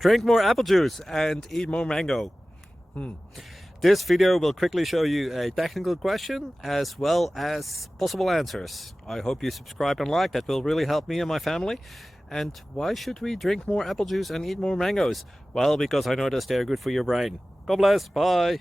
Drink more apple juice and eat more mango. This video will quickly show you a technical question as well as possible answers. I hope you subscribe and like, that will really help me and my family. And why should we drink more apple juice and eat more mangoes? Well, because I noticed they're good for your brain. God bless, bye!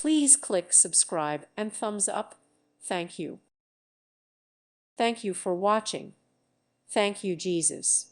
Please click subscribe and thumbs up. Thank you. Thank you for watching. Thank you, Jesus.